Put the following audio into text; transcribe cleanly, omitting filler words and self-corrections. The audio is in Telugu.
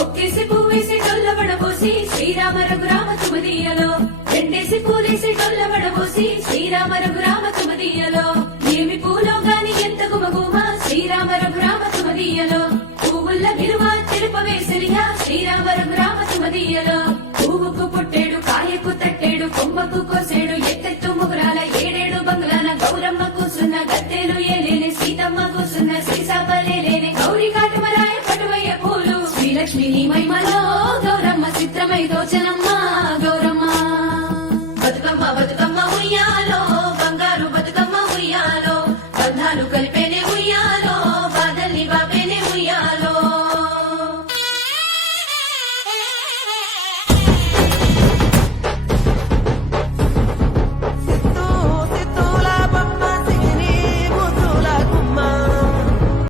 ఒక్కేసి పువ్వేసి డొల్లబడబోసి శ్రీరామ రఘురామ తుమదీయలో రెండేసి పూలేసి డొల్లబడబోసి శ్రీరామ రఘురామ తుమదీయలో ఏమి పూలో గాని ఎంత గుమగుమ శ్రీరామ రఘురామ తుమదీయలో పువ్వుల్ల విలువ తెలుపవేసలియా శ్రీరామ రఘురామ తుమదీయలో పువ్వుకు పుట్టేడు కాయకు తట్టేడు కొమ్మకు కోసేడు ఎత్తెత్తు ముగురాల ఏడేడు బంగ్లాల గౌరమ్మ కూసున్న గత్తెలు ఏలేని సీతమ్మ కూసున్న సీసాపలేలేని గౌరీ కాటుమరాయ పటువయ్య పూలు శ్రీలక్ష్మి నీ మహిమలో గౌరమ్మ చిత్రమై దోచనమ్మ